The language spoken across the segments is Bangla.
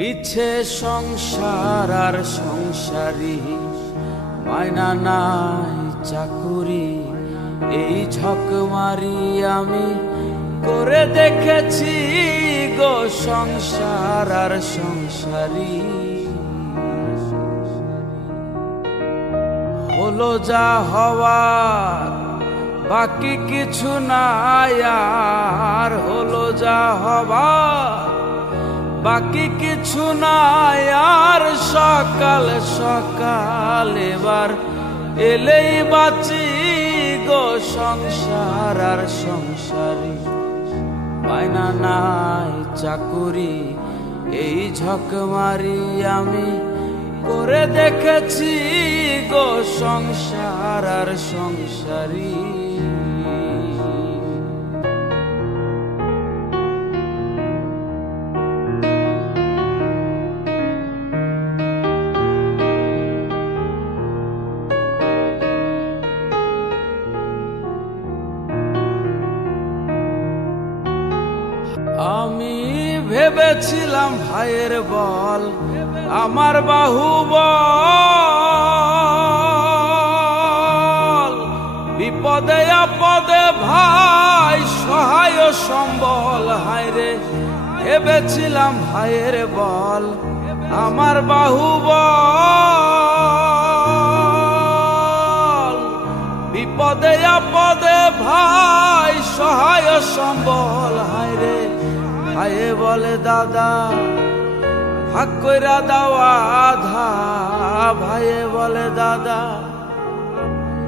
মিছে সংসার আর সংসারী, মায়না নাই চাকুরি। এই ঝকমারি আমি করে দেখেছি গো সংসার আর সংসারী। হলো যা হওয়ার বাকি কিছু নাই আর, হলো যা হবার বাকি কিছু নাই আর। সকাল সকাল এবার এলেই বাঁচি গো সংসার আর সংসারী, মায়না নাই চাকুরি। এই ঝকমারি আমি করে দেখেছি গো সংসার আর সংসারী। আমি ভেবেছিলাম ভাইয়ের বল আমার বাহুবল, বিপদে আপদে ভাই সহায় সম্বল। হায়রে ভেবেছিলাম ভাইয়ের বল আমার বাহুবল, বিপদে আপদে ভাই সহায় সম্বল। হায়রে ভাইয়ে বলে দাদা ভাগ কইরা দাও আধা, ভাইয়ে বলে দাদা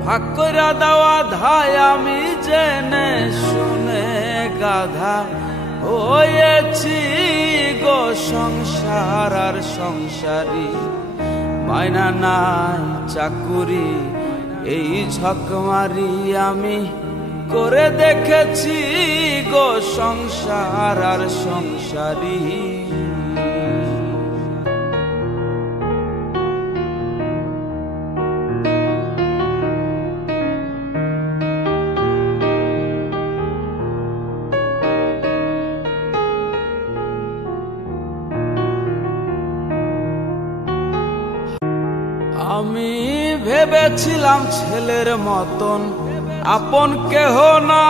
ভাগ কইরা দাও আধা। আমি জেনে শুনে গাধা হয়েছি গো সংসার আর সংসারী, মায়না নাই চাকুরি। এই ঝকমারি আমি করে দেখেছি গো সংসার আর সংসারী। আমি ভেবেছিলাম ছেলের মতন আপন কেহ না,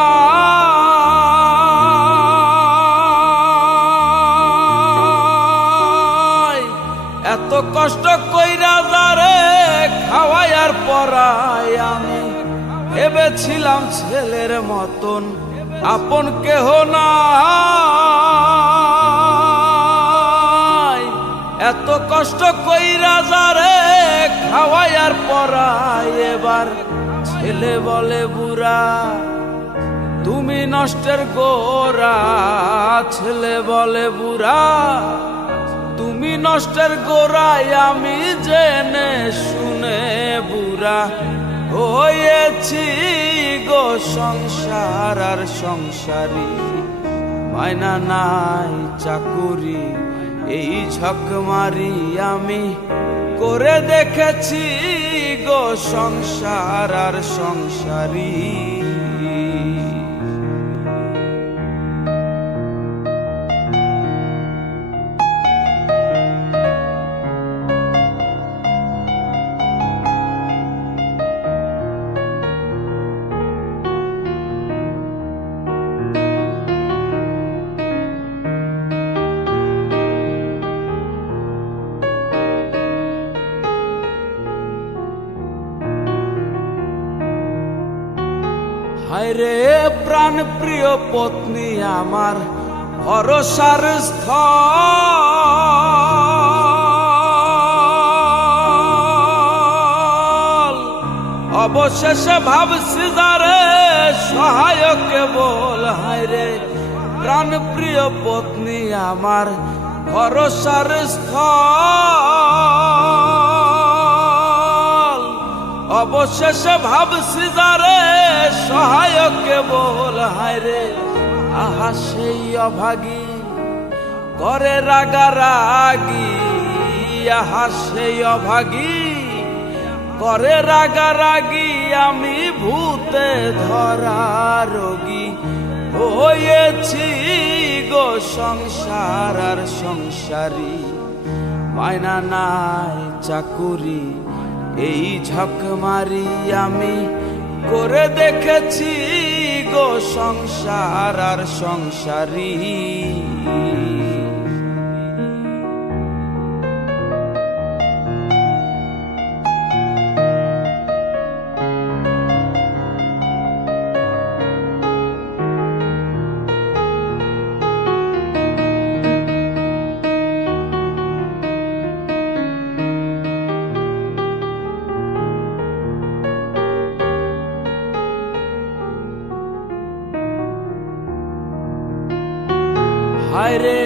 এত কষ্ট কইরা যারে খাওয়াই আর পরাই। আমি ভেবেছিলাম ছেলের মতন আপন কেহ না, এত কষ্ট কইরা যারে খাওয়াই আর পরাই। এবার ছেলে বলে বুড়া তুমি নষ্টের গোড়া, ছেলে বলে বুড়া তুমি নষ্টের গোড়ায়। আমি জেনে শুনে বুড়া হয়েছি গো সংসার আর সংসারী, মায়না নাই চাকুরি। এই ঝকমারি আমি করে দেখেছি গো সংসার আর সংসারী। হায়রে প্রাণ প্রিয় পত্নী আমার ভরসার স্থল, অবশেষে ভাবছি যারে সহায় কেবল। হায়রে প্রাণ প্রিয় পত্নী আমার ভরসার স্থল, অবশেষে ভাবছি যারে সহায় কেবল। হায়রে আহা সেই অভাগী করে রাগারাগি, আহা সেই অভাগী করে রাগারাগি। আমি ভূতে ধরা রোগী হয়েছি গো সংসার আর সংসারী, মায়না নাই চাকুরি এই ঝকমারি আমি করে দেখেছি গো সংসার আর সংসারী। হায়রে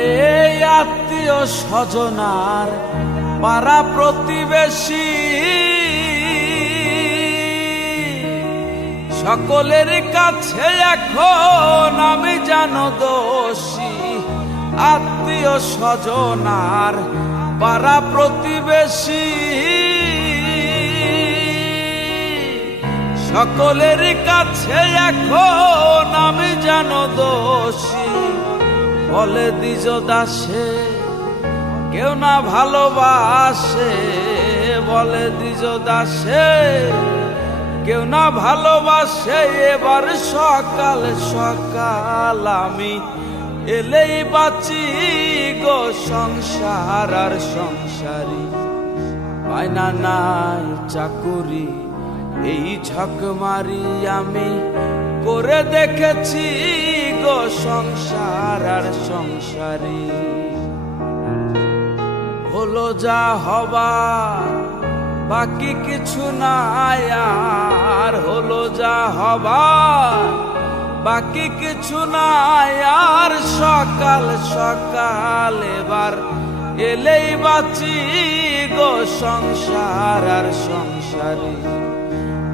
আত্মীয় স্বজনার পাড়া প্রতিবেশী সকলের কাছে এখন আমি জানো দোষী। আত্মীয় স্বজনার পাড়া প্রতিবেশী সকলের কাছে এখন আমি জানো দোষী। বলে দ্বিজ দাসে কেউ না ভালোবাসে, বলে দ্বিজ দাসে কেউ না ভালোবাসে। এবার সকাল সকাল আমি এলেই বাঁচি গো সংসার আর সংসারী, মায়না নাই চাকুরি এই ঝকমারি আমি করে দেখেছি গো সংসার আর সংসারী। হলো যা হবার বাকি কিছু নাই আর, হলো যা হবার বাকি কিছু নাই আর। সকাল সকাল এবার এলেই বাঁচি গো সংসার আর সংসারী,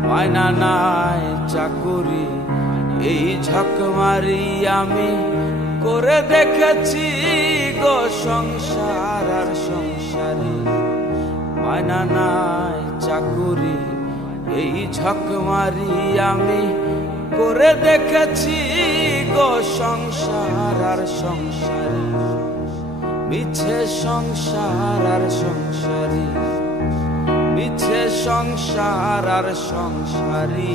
মায়না নাই চাকুরি এই ঝকমারি আমি করে দেখেছি গো সংসার আর সংসারী, মায়না নাই চাকুরি এই ঝকমারি আমি করে দেখেছি গো সংসার আর সংসারী। মিছে সংসার আর সংসারী, মিছে সংসার আর সংসারী।